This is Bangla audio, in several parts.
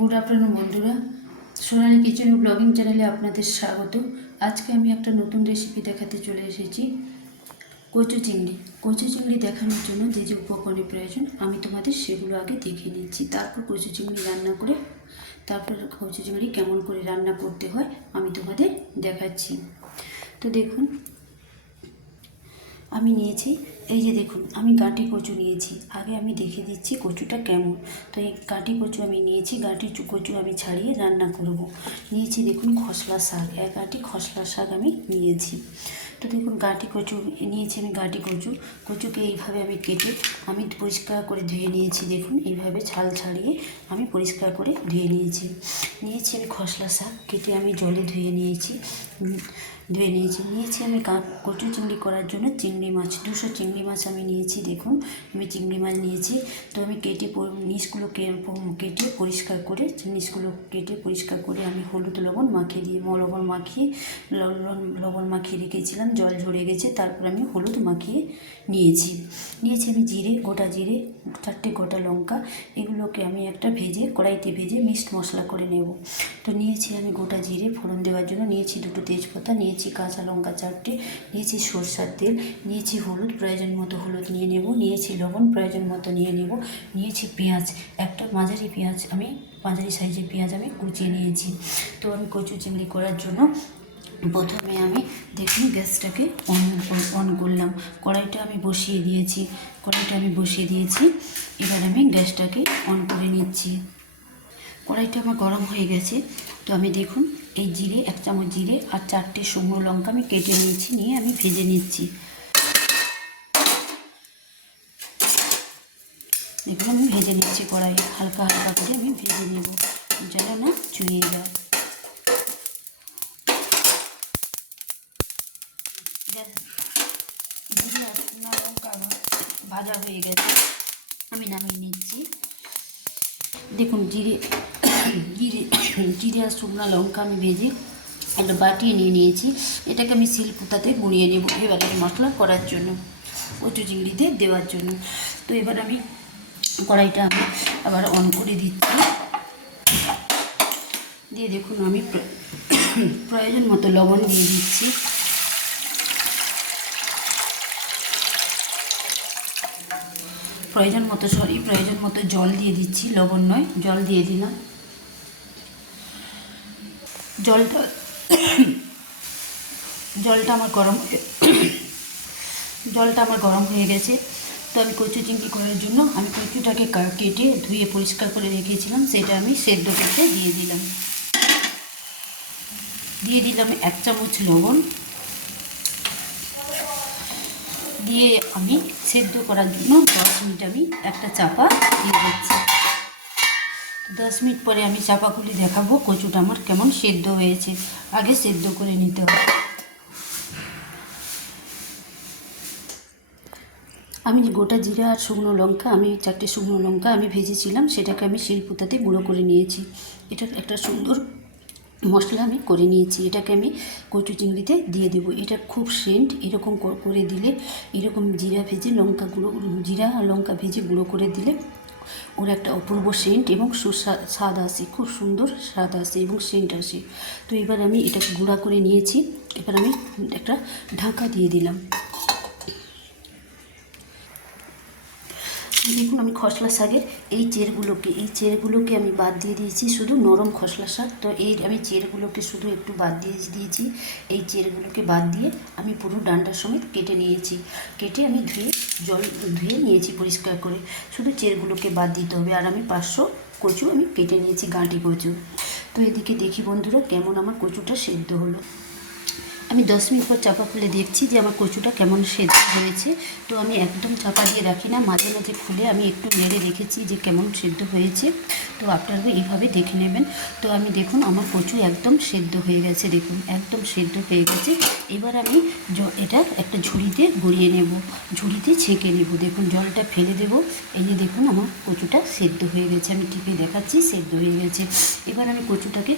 গুড আফটারনুন বন্ধুরা, সোনালী কিচেন ব্লগিং চ্যানেলে আপনাদের স্বাগত। আজকে আমি একটা নতুন রেসিপি দেখাতে চলে এসেছি, কচু চিংড়ি। কচু চিংড়ি দেখানোর জন্য যে যে উপকরণের প্রয়োজন আমি তোমাদের সেগুলো আগে দেখিয়ে নিচ্ছি, তারপর কচু চিংড়ি রান্না করে তারপর কচু চিংড়ি কেমন করে রান্না করতে হয় আমি তোমাদের দেখাচ্ছি। তো দেখুন, আমি নিয়েছি, এই যে দেখুন আমি গাঁটি কচু নিয়েছি। আগে আমি দেখে দিচ্ছি কচুটা কেমন। তো এই গাঁটি কচু আমি নিয়েছি, গাঁটি কচু আমি ছাড়িয়ে রান্না করব। নিয়েছি দেখুন খসলা শাক, এক গাঁটি খসলা শাক আমি নিয়েছি। তো দেখুন গাঁটি কচু নিয়েছি আমি, গাঁটি কচুকে এইভাবে আমি কেটে আমি পরিষ্কার করে ধুয়ে নিয়েছি। দেখুন এইভাবে ছাল ছাড়িয়ে আমি পরিষ্কার করে ধুয়ে নিয়েছি আমি খসলা শাক কেটে আমি জলে ধুয়ে নিয়েছি। নিয়েছি আমি কচু চিংড়ি করার জন্য চিংড়ি মাছ, 200 চিংড়ি মাছ আমি নিয়েছি। দেখুন আমি চিংড়ি মাছ নিয়েছি। তো আমি নিচগুলো কেটে পরিষ্কার করে, পরিষ্কার করে আমি হলুদ লবণ মাখিয়ে রেখেছিলাম। জল ঝরে গেছে, তারপর আমি হলুদ মাখিয়ে নিয়েছি আমি জিরে, গোটা জিরে, 4টে গোটা লঙ্কা, এগুলোকে আমি একটা কড়াইতে ভেজে মিক্সড মশলা করে নেব। তো নিয়েছি আমি গোটা জিরে ফোড়ন দেওয়ার জন্য, নিয়েছি 2টো তেজপাতা, নিয়েছি কাঁচা লঙ্কা 4টে, নিয়েছি সরষার তেল, নিয়েছি হলুদ, প্রয়োজন মতো হলুদ নিয়ে নেব, নিয়েছি লবণ, প্রয়োজন মতো নিয়ে নেব, নিয়েছি পেঁয়াজ, একটা মাঝারি সাইজের পেঁয়াজ আমি কুচিয়ে নিয়েছি। তো আমি কচু চিংড়ি করার জন্য প্রথমে আমি দেখুন গ্যাসটাকে অন করলাম, কড়াইটা আমি বসিয়ে দিয়েছি। এবার আমি গ্যাসটাকে অন করে নিচ্ছি। কড়াইটা আমার গরম হয়ে গেছে। তো আমি দেখুন এই জিরে, 1 চামচ জিরে আর 4টে শুকনো লঙ্কা আমি কেটে নিয়েছি, নিয়ে আমি ভেজে নিচ্ছি। দেখুন আমি ভেজে নিচ্ছি, কড়াই হালকা করে আমি ভেজে নেব যেন না চুইয়ে যায়। জিরে আর শুকনো লঙ্কা আমার ভাজা হয়ে গেছে, আমি নামিয়ে নিচ্ছি। দেখুন জিরে আর শুকনো লঙ্কা আমি ভেজে একটা বাটিয়ে নিয়েছি। এটাকে আমি শিলপুতাতে গুঁড়িয়ে নেব এবারে মশলা করার জন্য, কচু চিংড়িতে দেওয়ার জন্য। তো এবার আমি কড়াইটা আমি আবার অন করে দিচ্ছি। দিয়ে দেখুন আমি প্রয়োজন মতো লবণ দিয়ে দিচ্ছি। প্রয়োজন মতো জল দিয়ে দিচ্ছি, লবণ নয় জল দিয়ে দিলাম। জলটা আমার গরম হয়ে গেছে। তো আমি কচু চিংড়ি করার জন্য আমি কচুটাকে কেটে ধুয়ে পরিষ্কার করে রেখেছিলাম, সেটা আমি সেদ্ধ করতে দিয়ে দিলাম 1 চামচ লবণ দিয়ে আমি সেদ্ধ করার জন্য 10 মিনিট আমি একটা চাপা দিয়ে দিচ্ছি। 10 মিনিট পরে আমি চাপা খুলে দেখাবো কচুটা আমার কেমন সেদ্ধ হয়েছে। আগে সেদ্ধ করে নিতে হবে। আমি গোটা জিরা আর শুকনো লঙ্কা, আমি 4টে শুকনো লঙ্কা আমি ভেজেছিলাম, সেটাকে আমি শিলপুতাতে গুঁড়ো করে নিয়েছি। এটা একটা সুন্দর মশলা আমি করে নিয়েছি। এটাকে আমি কচু চিংড়িতে দিয়ে দেবো। এটা খুব সেন্ট, এরকম করে দিলে, এরকম জিরা আর লঙ্কা ভেজে গুঁড়ো করে দিলে ওর একটা অপূর্ব সেন্ট এবং স্বাদ আসে, খুব সুন্দর স্বাদ আসে এবং সেন্ট আসে। তো এবার আমি এটাকে গুঁড়া করে নিয়েছি। এবার আমি একটা ঢাকা দিয়ে দিলাম। দেখুন আমি খসলা শাকের এই চেরগুলোকে আমি বাদ দিয়ে দিয়েছি, শুধু নরম খসলা শাক। তো আমি চেরগুলোকে শুধু একটু বাদ দিয়েছি। এই চেরগুলোকে বাদ দিয়ে আমি পুরো ডাঁটা সমেত কেটে আমি ধুয়ে নিয়েছি পরিষ্কার করে। শুধু চেরগুলোকে বাদ দিতে হবে। আর আমি 500 কচু আমি কেটে নিয়েছি, গাঁটি কচু। তো এদিকে দেখি বন্ধুরা কেমন আমার কচুটা সেদ্ধ হলো। আমি 10 মিনিট পর চাপা খুলে দেখছি যে আমার কচুটা কেমন সেদ্ধ হয়েছে। তো আমি একদম চাপা দিয়ে রাখি না, মাঝে মাঝে খুলে আমি একটু নেড়ে রেখেছি যে কেমন সেদ্ধ হয়েছে। তো আপনারা এইভাবে দেখে নেবেন। তো আমি দেখুন আমার কচু একদম সেদ্ধ হয়ে গেছে, দেখুন একদম সেদ্ধ হয়ে গেছে। এবার আমি এটা একটা ঝুড়িতে গড়িয়ে নেব, ঝুড়িতে ছেঁকে নেব। দেখুন জলটা ফেলে দেব। এই যে দেখুন আমার কচুটা সেদ্ধ হয়ে গেছে, আমি টিপে দেখাচ্ছি সেদ্ধ হয়ে গেছে। এবার আমি কচুটাকে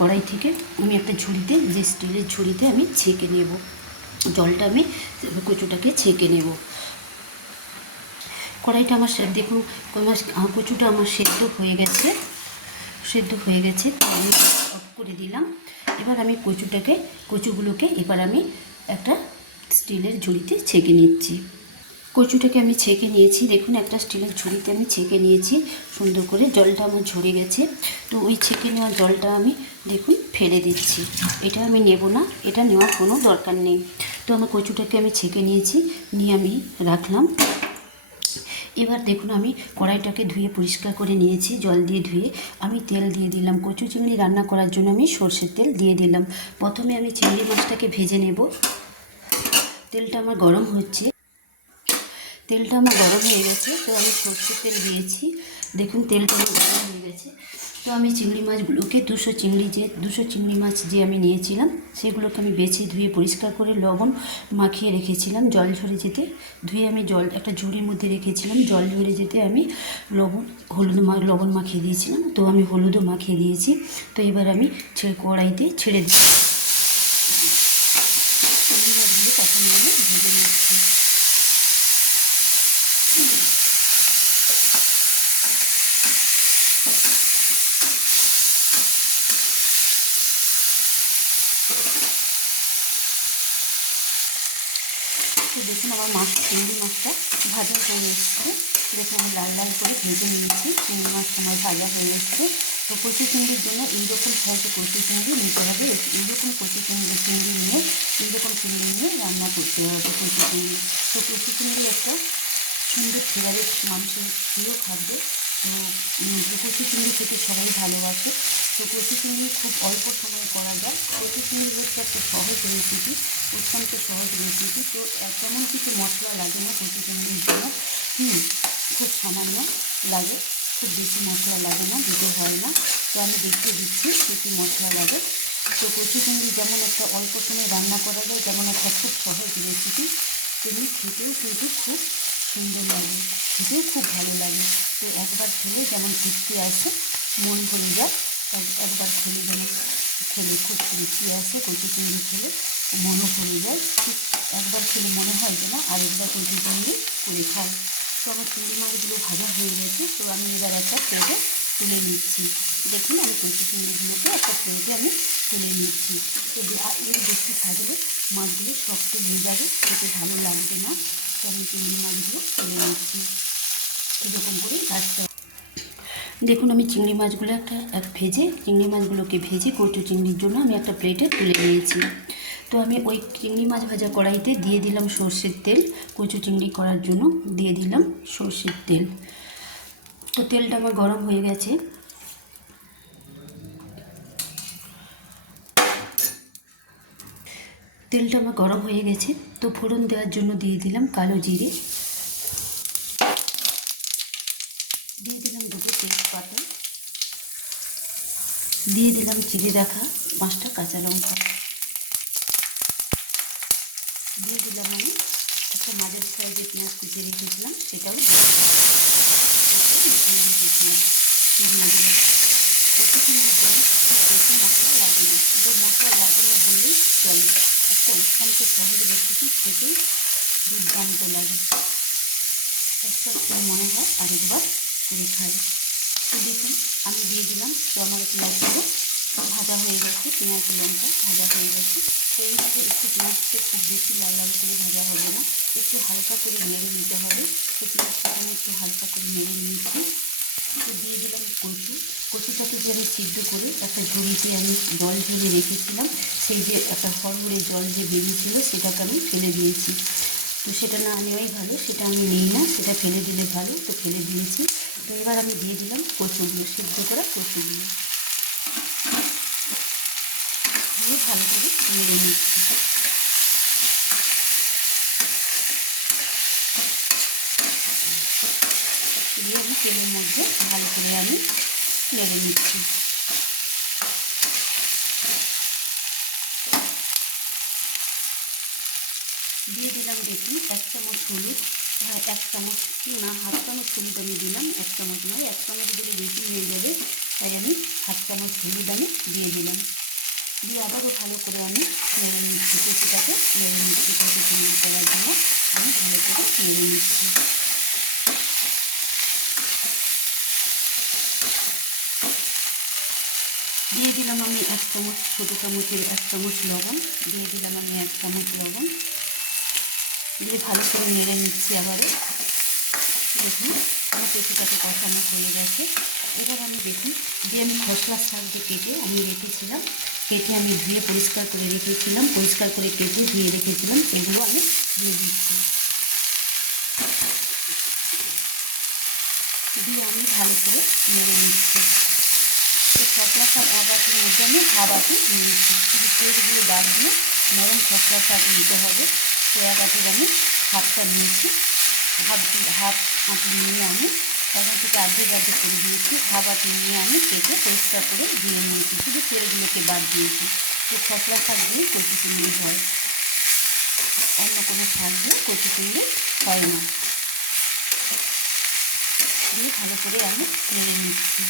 কড়াই থেকে আমি একটা ঝুড়িতে, যে স্টিলের ঝুড়িতে আমি ছেঁকে নেব। জলটা আমি কচুটাকে ছেঁকে নেব। কড়াইটা আমার দেখুন কচুটা আমার সেদ্ধ হয়ে গেছে, সেদ্ধ হয়ে গেছে, তো আমি অফ করে দিলাম। এবার আমি কচুগুলোকে এবার আমি একটা স্টিলের ঝুড়িতে ছেঁকে নিচ্ছি। কচুটাকে আমি ছেঁকে নিয়েছি, দেখুন একটা স্টিলের ঝুড়িতে আমি ছেঁকে নিয়েছি সুন্দর করে, জলটা আমার ঝরে গেছে। তো ওই ছেঁকে নেওয়া জলটা আমি দেখুন ফেলে দিচ্ছি, এটা আমি নেব না, এটা নেওয়ার কোনো দরকার নেই। তো আমার কচুটাকে আমি ছেঁকে নিয়েছি, নিয়ে আমি রাখলাম। এবার দেখুন আমি কড়াইটাকে ধুয়ে পরিষ্কার করে নিয়েছি, জল দিয়ে ধুয়ে আমি তেল দিয়ে দিলাম। কচু চিংড়ি রান্না করার জন্য আমি সর্ষের তেল দিয়ে দিলাম। প্রথমে আমি চিংড়ি মাছটাকে ভেজে নেব। তেলটা আমার গরম হচ্ছে, তেলটা আমার গরম হয়ে গেছে, তো আমি সর্ষের তেল দিয়েছি। দেখুন তেলটা আমার গরম হয়ে গেছে। তো আমি চিংড়ি মাছগুলোকে 200 চিংড়ি মাছ যে আমি নিয়েছিলাম সেগুলোকে আমি বেছে ধুয়ে পরিষ্কার করে লবণ মাখিয়ে রেখেছিলাম, জল ঝরে যেতে ধুয়ে আমি একটা ঝুড়ির মধ্যে রেখেছিলাম। জল ঝরে যেতে আমি লবণ মাখিয়ে দিয়েছিলাম, তো আমি হলুদও মাখিয়ে দিয়েছি। তো এবার আমি কড়াইতে ছেড়ে দিই। চিংড়ি মাছগুলো প্রথমে আমি ভেজে নিচ্ছি। তো দেখুন আমার চিংড়ি মাছটা ভাজা হয়ে এসছে, দেখুন আমি লাল লাল করে ভেজে নিয়েছি। চিংড়ি মাছটা আমার ভাজা হয়ে এসছে। তো কচু চিংড়ির জন্য এইরকম সাইজে কচু চিংড়ি নিতে হবে, এইরকম কচু চিংড়ি নিয়ে এইরকম চিংড়ি নিয়ে রান্না করতে হবে কচু চিংড়ি। তো কচু চিংড়ি একটা সুন্দর ফেভারিট মানুষের প্রিয় খাদ্য। তো কচু চিংড়ি খেতে সবাই ভালোবাসে। তো কচু চিংড়ি খুব অল্প সময়ে করা যায়। কচু চিংড়ি হচ্ছে একটা সহজ রেসিপি, অত্যন্ত সহজ রেসিপি। তো তেমন কিছু মশলা লাগে না কচু চিংড়ির জন্য, খুব সামান্য লাগে, খুব বেশি মশলা লাগে না, দিতে হয় না। তো আমি দেখিয়ে দিচ্ছি কী কী মশলা লাগে। তো কচু চিংড়ি যেমন একটা অল্প সময়ে রান্না করা যায়, যেমন একটা খুব সহজ রেসিপি, তেমনি খেতেও কিন্তু খুব সুন্দর লাগে, খেতেও খুব ভালো লাগে। তো একবার খেলে যেমন তৃপ্তি আসে, মন ভরে যায়। একবার খেলে যেমন খুব তৃপ্তি আসে, কচু চিংড়ি খেলে মনও ভরে যায়। ঠিক একবার খেলে মনে হয় যে না আরেকবার কচু চিংড়ি করে খাই। তো আমার চিংড়ি মাছগুলো ভাজা হয়ে গেছে, তো আমি এবার একটা প্লেটে তুলে নিচ্ছি। দেখুন আমি কচু চিংড়িগুলোকে একটা প্লেটে আমি তুলে নিচ্ছি। তো এর বেশি ভাজলে মাছগুলো শক্ত হয়ে যাবে, খেতে ভালো লাগবে না। তো আমি চিংড়ি মাছগুলো তুলে নিচ্ছি, এরকম করেই ভাজতে হবে। দেখুন আমি চিংড়ি মাছগুলোকে ভেজে কচু চিংড়ির জন্য আমি একটা প্লেটে তুলে নিয়েছি। তো আমি ওই চিংড়ি মাছ ভাজা কড়াইতে দিয়ে দিলাম সর্ষের তেল, কচু চিংড়ি করার জন্য দিয়ে দিলাম সর্ষের তেল। তো তেলটা আমার গরম হয়ে গেছে। তেলটা আমার গরম হয়ে গেছে, তো ফোড়ন দেওয়ার জন্য দিয়ে দিলাম কালো জিরে, দিয়ে দিলাম দুটো তেজপাতা, দিয়ে দিলাম চিড়ে রাখা 5টা কাঁচা লঙ্কা, দিয়ে দিলাম আমি একটা মাঝারি সাইজের পেঁয়াজ কুচিয়ে রেখেছিলাম, সেটাও দিয়ে দিলাম। কচু চিংড়ির জন্য খুব বেশি মশলা লাগে না, কিন্তু মশলা লাগে না বললেই চলে। একটা অত্যন্ত সহজ রেসিপি, খেতে দুর্দান্ত লাগে। একবার খেয়ে মনে হয় আরেকবার করে খাই। তো দেখুন আমি দিয়ে দিলাম, তো আমার পেঁয়াজগুলো ভাজা হয়ে গেছে, পেঁয়াজ লঙ্কা ভাজা হয়ে গেছে। তো এইভাবে একটু পেঁয়াজকে খুব বেশি লাল লাল করে ভাজা হবে না, একটু হালকা করে নেড়ে নিতে হবে। তো পেঁয়াজটাকে আমি একটু হালকা করে নেড়ে নিয়েছি। তো দিয়ে দিলাম কচুটাকে যে আমি সিদ্ধ করে একটা ঝুড়িতে আমি জল ঢেলে রেখেছিলাম, সেই যে একটা হড়হড়ে জল যে বেরিয়েছিল সেটাকে আমি ফেলে দিয়েছি। তো সেটা না নেওয়াই ভালো, সেটা আমি নিই না, সেটা ফেলে দিলে ভালো, তো ফেলে দিয়েছি। তো এবার আমি দিয়ে দিলাম কচুগুলো, সিদ্ধ করা কচুগুলো দিয়ে ভালো করে নেড়ে নিচ্ছি। দিয়ে আমি তেলের মধ্যে ভালো করে আমি নেড়ে নিচ্ছি। দিয়ে দিলাম দেখুন 1 চামচ হলুদ, 1 চামচ না 1/2 চামচ হলুদ আমি দিলাম, 1 চামচ নয়, 1 চামচ দিলে বেশি হয়ে যাবে, তাই আমি 1/2 চামচ হলুদ আমি দিয়ে দিলাম। দিয়ে আবারও ভালো করে আমি নেড়ে নিচ্ছি, কচুটাকে নেড়ে নিচ্ছি, কচু চিংড়ি করার জন্য আমি ভালো করে নেড়ে নিচ্ছি। দিয়ে দিলাম আমি 1 চামচ, ছোটো চামচের 1 চামচ লবণ দিয়ে দিলাম আমি 1 চামচ লবণ দিয়ে ভালো করে নেড়ে নিচ্ছি আবারও। দেখুন আমার কচুটাকে কষানো হয়ে গেছে। এবার আমি দেখুন যে আমি খসলার শাক যে কেটে আমি রেখেছিলাম, কেটে আমি ধুয়ে পরিষ্কার করে রেখেছিলাম, পরিষ্কার করে কেটে ধুয়ে রেখেছিলাম, এগুলো আমি দিয়ে দিচ্ছি। দিয়ে আমি ভালো করে নেড়ে নিচ্ছি। তো খসলা শাক 1 বাটির মধ্যে আমি হাফ বাটি নিয়েছি, শুধু তেলগুলো বাদ দিয়ে নরম খসলা শাক নিতে হবে। তো 1 বাটির আমি হাফটা নিয়েছি, হাফ বাটি নিয়ে আমি 1 বাটিতে অর্ধেক করে দিয়েছি। হাফ বাটি নিয়ে আমি কেটে পরিষ্কার করে ধুয়ে নিয়েছি, শুধু তেলগুলোকে বাদ দিয়েছি। তো খসলা শাক দিয়ে কচু চিংড়ি হয়, অন্য কোনো শাক দিয়ে কচু চিংড়ি হয় না। দিয়ে ভালো করে আমি নেড়ে নিচ্ছি।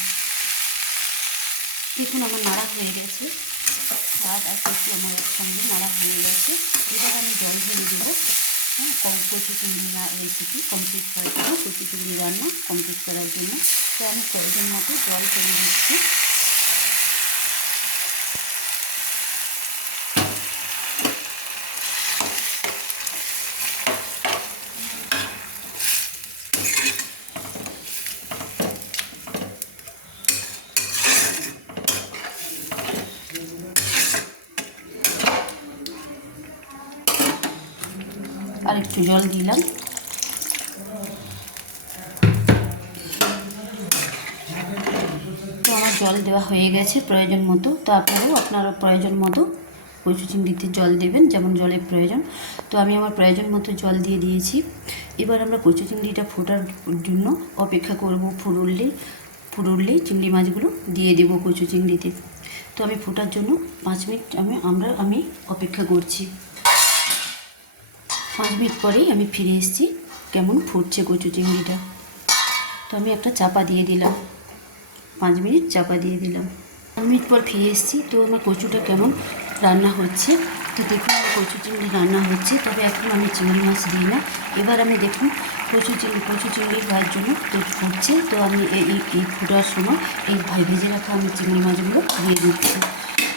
দেখুন আমার নাড়া হয়ে গেছে, শাক আর কচু আমার একসঙ্গে নাড়া হয়ে গেছে। এবার আমি জল ঢেলে দেবো। হ্যাঁ, কচু চিংড়ি রেসিপি কমপ্লিট করার জন্য, কচু চিংড়ি রান্না কমপ্লিট করার জন্য তো আমি প্রয়োজন মতো জল করে দিচ্ছি। আর একটু জল দিলাম। তো আমার জল দেওয়া হয়ে গেছে প্রয়োজন মতো। তো আপনারা প্রয়োজন মতো কচু চিংড়িতে জল দেবেন, যেমন জলের প্রয়োজন। তো আমি আমার প্রয়োজন মতো জল দিয়ে দিয়েছি। এবার আমরা কচু চিংড়িটা ফোটার জন্য অপেক্ষা করব। ফুটলেই চিংড়ি মাছগুলো দিয়ে দেবো কচু চিংড়িতে। তো আমি ফোটার জন্য 5 মিনিট আমি অপেক্ষা করছি। 5 মিনিট পরেই আমি ফিরে এসেছি, কেমন ফুটছে কচু চিংড়িটা। তো আমি একটা চাপা দিয়ে দিলাম, 5 মিনিট চাপা দিয়ে দিলাম। 5 মিনিট পর ফিরে এসেছি। তো আমার কচুটা কেমন রান্না হচ্ছে। তো দেখুন আমার কচু চিংড়ি রান্না হচ্ছে, তবে এখন আমি চিংড়ি মাছ দিই না। এবার আমি দেখুন কচু চিংড়ি হওয়ার জন্য তো ফুটছে। তো আমি এই ফোটার সময় এই ভেজে রাখা আমি চিংড়ি মাছগুলো দিয়ে দিচ্ছি।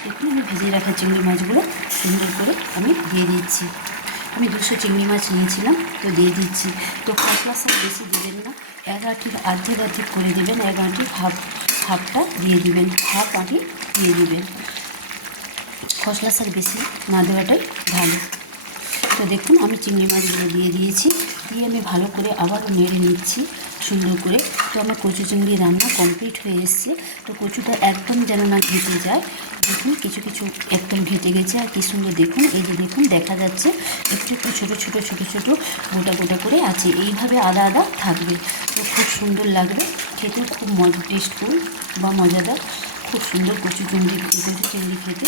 দেখুন আমি ভেজে রাখা চিংড়ি মাছগুলো সুন্দর করে আমি দিয়ে দিচ্ছি। আমি 200 চিংড়ি মাছ নিয়েছিলাম, তো দিয়ে দিচ্ছি। তো খসলা শাক বেশি দেবেন না, 1 বাটির অর্ধেক করে দেবেন, 1 বাটির হাফটা দিয়ে দিবেন, হাফ বাটি দিয়ে দিবেন। খসলা শাক বেশি না দেওয়াটাই ভালো। তো দেখুন আমি চিংড়ি মাছগুলো দিয়ে দিয়েছি, দিয়ে আমি ভালো করে আবার নেড়ে নিচ্ছি সুন্দর করে। তো আমার কচু চিংড়ি রান্না কমপ্লিট হয়ে এসছে। তো কচুটা একদম যেন না ঘেটে যায়। দেখুন কিছু একদম ঘেটে গেছে। আর কি সুন্দর দেখুন, এই যে দেখুন দেখা যাচ্ছে একটু ছোটো গোটা করে আছে, এইভাবে আদা থাকবে। তো খুব সুন্দর লাগবে খেতে, খুব টেস্টফুল বা মজাদার, খুব সুন্দর কচু চিংড়ি খেতে।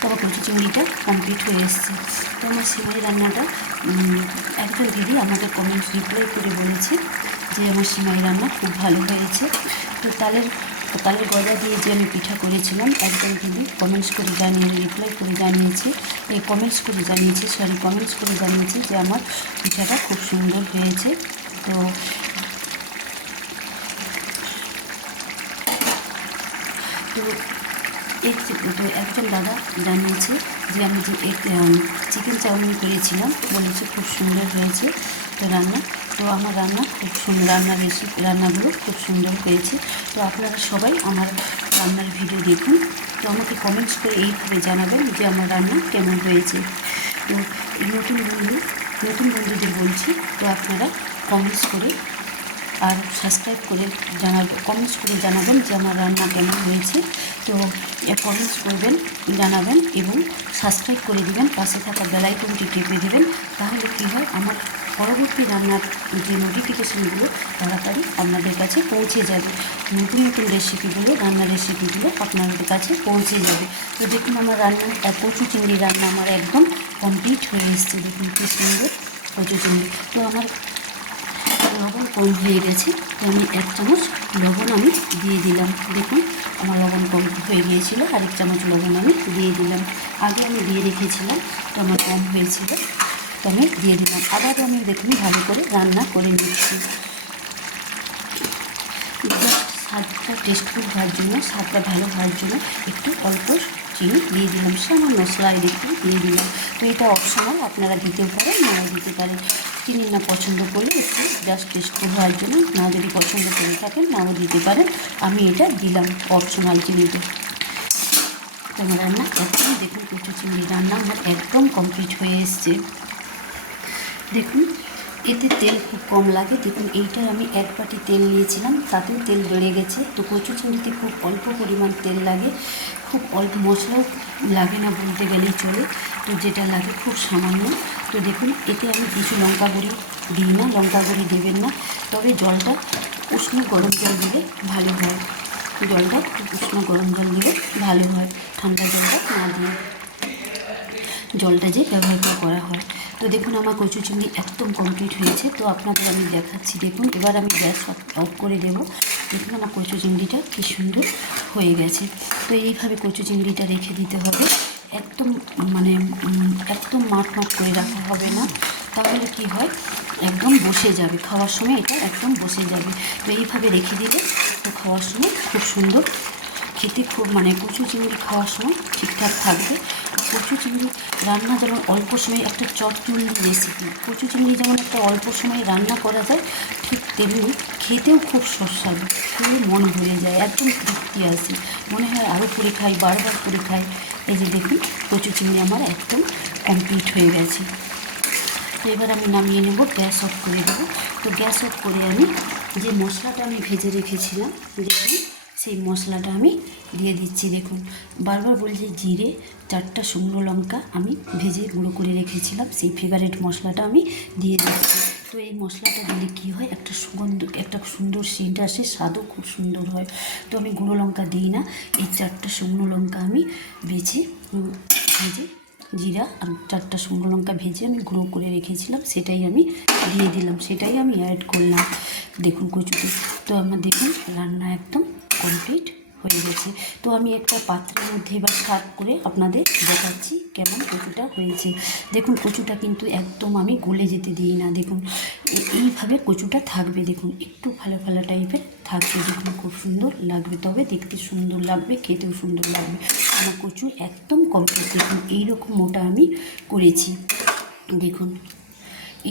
তবে কচু চিংড়িটা কমপ্লিট হয়ে এসছে। তো আমার সিমাই রান্নাটা একজন দিদি আমাকে রিপ্লাই করে বলেছে যে আমার সিমাই রান্না খুব ভালো হয়েছে। তো তালের গজা দিয়ে যে আমি পিঠা করেছিলাম, একজন দিদি কমেন্টস করে জানিয়েছে যে আমার পিঠাটা খুব সুন্দর হয়েছে। তো একজন দাদা জানিয়েছে যে আমি যে চিকেন চাউমিন করেছিলাম, বলেছে খুব সুন্দর হয়েছে তো রান্না। তো আমার রান্নাগুলো খুব সুন্দর হয়েছে। তো আপনারা সবাই আমার রান্নার ভিডিও দেখুন। তো আমাকে কমেন্টস করে এইভাবে জানাবেন যে আমার রান্না কেমন হয়েছে। তো নতুন বন্ধুদের বলছি, তো আপনারা কমেন্টস করে আর সাবস্ক্রাইব করে কমেন্টস করে জানাবেন যে আমার রান্না কেমন হয়েছে। তো কমেন্টস করবেন, জানাবেন এবং সাবস্ক্রাইব করে দেবেন, পাশে থাকা বেল আইকনটি টিপে দেবেন। তাহলে কী হয়, আমার পরবর্তী রান্নার যে নোটিফিকেশানগুলো তাড়াতাড়ি আপনাদের কাছে পৌঁছে যাবে। নতুন রান্নার রেসিপিগুলো আপনাদের কাছে পৌঁছে যাবে। তো দেখুন আমার কচু চিংড়ি রান্না আমার একদম কমপ্লিট হয়ে এসছে। দেখুন কী সুন্দর কচু চিংড়ি। তো আমার লবণ কম হয়ে গেছে, তো আমি 1 চামচ লবণ আমি দিয়ে দিলাম। দেখুন আমার লবণ কম হয়ে গিয়েছিলো, 1 চামচ লবণ আমি দিয়ে দিলাম। আগে আমি দিয়ে রেখেছিলাম, তো আমার কম হয়েছিল, তো আমি দিয়ে দিলাম। আবারও আমি দেখুন ভালো করে রান্না করে নিচ্ছি। স্বাদটা টেস্টফুল হওয়ার জন্য, স্বাদটা ভালো হওয়ার জন্য একটু অল্প চিনি দিয়ে দিলাম, সামান্য স্লাইড একটু দিয়ে দিলাম। তো এটা অপশনাল, আপনারা দিতেও পারেন, নাও দিতে পারেন। চিনি না পছন্দ করলে একটু জাস্ট টেস্টফুল হওয়ার জন্য, না যদি পছন্দ করে থাকেন নাও দিতে পারেন। আমি এটা দিলাম অপশনাল চিনিটা। তো আমার রান্না একদম, দেখুন কচু চিংড়ি রান্না আমার একদম কমপ্লিট হয়ে এসছে। দেখুন এতে তেল খুব কম লাগে। দেখুন এইটার আমি 1 বাটি তেল নিয়েছিলাম, তাতেও তেল বেড়ে গেছে। তো কচু চিংড়িতে খুব অল্প পরিমাণ তেল লাগে, খুব অল্প মশলাও লাগে না বলতে গেলেই চলে। তো যেটা লাগে খুব সামান্য। তো দেখুন এতে আমি কিছু লঙ্কা গুঁড়ি দিই না, লঙ্কা গুঁড়ি দেবেন না। তবে জলটা উষ্ণ গরম জল দিলে ভালো হয়, জলটা উষ্ণ গরম জল দিলে ভালো হয়, ঠান্ডা জলটা না দিয়ে জলটা যে ব্যবহার করা হয়। তো দেখুন আমার কচু চিংড়ি একদম কমপ্লিট হয়েছে। তো আপনাদের আমি দেখাচ্ছি, দেখুন এবার আমি গ্যাস অফ করে দেবো। দেখুন আমার কচু চিংড়িটা কী সুন্দর হয়ে গেছে। তো এইভাবে কচু চিংড়িটা রেখে দিতে হবে, একদম মানে একদম মাট করে রাখা হবে না, তাহলে কি হয় একদম বসে যাবে, খাওয়ার সময় এটা একদম বসে যাবে। তো এইভাবে রেখে দিলে তো খাওয়ার সময় খুব সুন্দর খেতে, খুব মানে কচু চিংড়ি খাওয়ার সময় ঠিকঠাক থাকবে। কচু চিংড়ি রান্না যেমন অল্প সময়ে একটা চটজলদি রেসিপি, কচু চিংড়ি যেমন একটা অল্প সময়ে রান্না করা যায়, ঠিক তেমনি খেতেও খুব সুস্বাদু, খেলে মন ভরে যায়, একদম তৃপ্তি আসে, মনে হয় আরও করে খাই, বারবার করে খাই। এই যে দেখুন কচু চিংড়ি আমার একদম কমপ্লিট হয়ে গেছে। তো এবার আমি নামিয়ে নেব, গ্যাস অফ করে দেবো। তো গ্যাস অফ করে আমি যে মশলাটা আমি ভেজে রেখেছিলাম, দেখুন সেই মশলাটা আমি দিয়ে দিচ্ছি। দেখুন বারবার বলছি, জিরে 4টা শুকনো লঙ্কা আমি ভেজে গুঁড়ো করে রেখেছিলাম, সেই ফেভারিট মশলাটা আমি দিয়ে দিচ্ছি। তো এই মশলাটা দিলে কী হয়, একটা সুগন্ধ, একটা সুন্দর সেন্ট আসে, স্বাদও খুব সুন্দর হয়। তো আমি গুঁড়ো লঙ্কা দিই না, এই 4টা শুকনো লঙ্কা আমি ভেজে জিরা আর 4টা শুকনো লঙ্কা ভেজে আমি গুঁড়ো করে রেখেছিলাম, সেটাই আমি দিয়ে দিলাম, সেটাই আমি অ্যাড করলাম। দেখুন কচুতে, তো আমার দেখুন রান্না একদম কমপ্লিট হয়ে গেছে। তো আমি একটা পাত্রের মধ্যে এবার সার্ভ করে আপনাদের দেখাচ্ছি কেমন কচুটা হয়েছে। দেখুন কচুটা কিন্তু একদম আমি গলে যেতে দিই না, দেখুন এইভাবে কচুটা থাকবে, দেখুন একটু ফালা ফালা টাইপের থাকবে, দেখুন খুব সুন্দর লাগবে, তবে দেখতে সুন্দর লাগবে, খেতেও সুন্দর লাগবে। আমার কচু একদম কমপ্লিট। দেখুন এইরকম মোটা আমি করেছি, দেখুন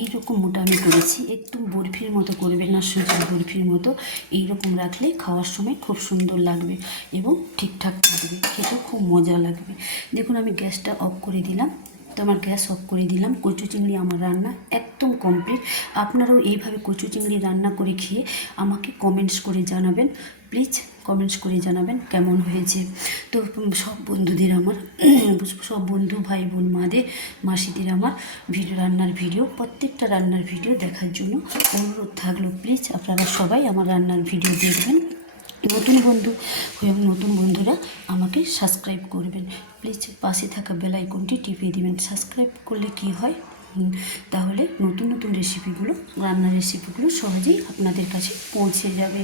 এইরকম মোটা আমি করেছি, একদম বরফির মতো করবেন না, সুজির বরফির মতো। এইরকম রাখলে খাওয়ার সময় খুব সুন্দর লাগবে এবং ঠিকঠাক থাকবে, খেতেও খুব মজা লাগবে। দেখুন আমি গ্যাসটা অফ করে দিলাম। তো আমার গ্যাস অফ করে দিলাম, কচু চিংড়ি আমার রান্না একদম কমপ্লিট। আপনারাও এইভাবে কচু চিংড়ি রান্না করে খেয়ে আমাকে কমেন্টস করে জানাবেন, প্লিজ কমেন্টস করে জানাবেন কেমন হয়েছে। তো সব বন্ধুদের আমার সব বন্ধু ভাই বোন মাদের মাসিদের আমার রান্নার ভিডিও, প্রত্যেকটা রান্নার ভিডিও দেখার জন্য অনুরোধ থাকলো, প্লিজ আপনারা সবাই আমার রান্নার ভিডিও দেখবেন। নতুন বন্ধুরা আমাকে সাবস্ক্রাইব করবেন, প্লিজ পাশে থাকা বেল আইকনটি টিপিয়ে দিবেন। সাবস্ক্রাইব করলে কি হয়, তাহলে নতুন রেসিপিগুলো, রান্নার রেসিপিগুলো সহজেই আপনাদের কাছে পৌঁছে যাবে।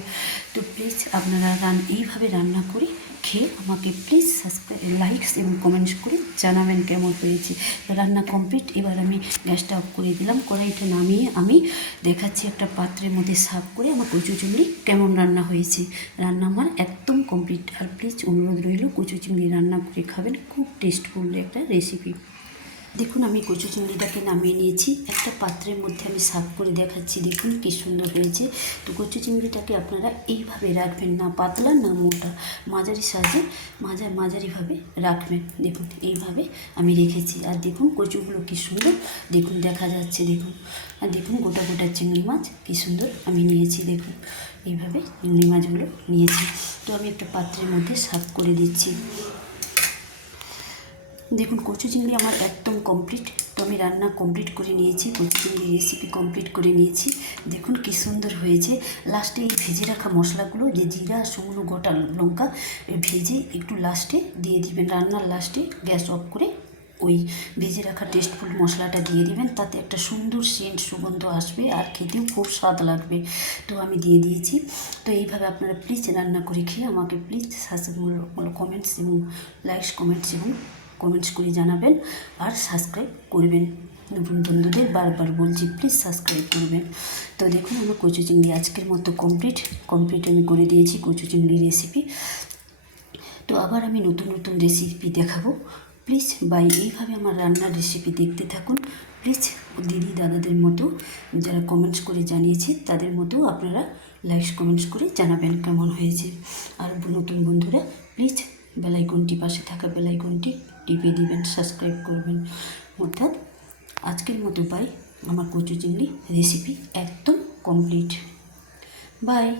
তো প্লিজ আপনারা এইভাবে রান্না করে খেয়ে আমাকে প্লিজ সাবস্ক্রাইব, লাইকস এবং কমেন্টস করে জানাবেন কেমন হয়েছে। রান্না কমপ্লিট। এবার আমি গ্যাসটা অফ করে দিলাম, কড়াইটা নামিয়ে আমি দেখাচ্ছি একটা পাত্রের মধ্যে সার্ভ করে আমার কচু চিংড়ি কেমন রান্না হয়েছে। রান্না আমার একদম কমপ্লিট। আর প্লিজ অনুরোধ রইল, কচু চিংড়ি রান্না করে খাবেন, খুব টেস্টফুল একটা রেসিপি। দেখুন আমি কচু চিংড়িটাকে নামিয়ে নিয়েছি, একটা পাত্রের মধ্যে আমি সার্ভ করে দেখাচ্ছি, দেখুন কী সুন্দর হয়েছে। তো কচু চিংড়িটাকে আপনারা এইভাবে রাখবেন, না পাতলা না মোটা, মাঝারি সাইজে মাঝারিভাবে রাখবেন। দেখুন এইভাবে আমি রেখেছি। আর দেখুন কচুগুলো কী সুন্দর, দেখুন দেখা যাচ্ছে, দেখুন আর দেখুন গোটা চিংড়ি মাছ কী সুন্দর আমি নিয়েছি, দেখুন এইভাবে চিংড়ি মাছগুলো নিয়েছি। তো আমি একটা পাত্রের মধ্যে সার্ভ করে দিচ্ছি। দেখুন কচু চিংড়ি আমার একদম কমপ্লিট। তো আমি রান্না কমপ্লিট করে নিয়েছি, কচু চিংড়ি রেসিপি কমপ্লিট করে নিয়েছি। দেখুন কী সুন্দর হয়েছে। লাস্টে এই ভেজে রাখা মশলাগুলো, যে জিরা শুকনো গোটা লঙ্কা ভেজে একটু লাস্টে দিয়ে দিবেন, রান্নার লাস্টে গ্যাস অফ করে ওই ভেজে রাখা টেস্টফুল মশলাটা দিয়ে দিবেন, তাতে একটা সুন্দর সেন্ট সুগন্ধ আসবে আর খেতেও খুব স্বাদ লাগবে। তো আমি দিয়ে দিয়েছি। তো এইভাবে আপনারা প্লিজ রান্না করে খেয়ে আমাকে প্লিজ কমেন্টস এবং লাইকস কমেন্টস করে জানাবেন আর সাবস্ক্রাইব করবেন। নতুন বন্ধুদের বারবার বলছি প্লিজ সাবস্ক্রাইব করবেন। তো দেখুন আমার কচু চিংড়ি আজকের মতো কমপ্লিট আমি করে দিয়েছি কচু চিংড়ি রেসিপি। তো আবার আমি নতুন নতুন রেসিপি দেখাবো। প্লিজ বাই এইভাবে আমার রান্নার রেসিপি দেখতে থাকুন। প্লিজ দিদি দাদাদের মতো যারা কমেন্টস করে জানিয়েছে তাদের মতো আপনারা লাইক কমেন্টস করে জানাবেন কেমন হয়েছে। আর নতুন বন্ধুরা প্লিজ বেলাইকনটি পাশে থাকা বেলাইকনটি টিপে দিবেন, সাবস্ক্রাইব করবেন। অর্থাৎ আজকের মতো বাই, আমার কচু চিংড়ি রেসিপি একদম কমপ্লিট। বাই।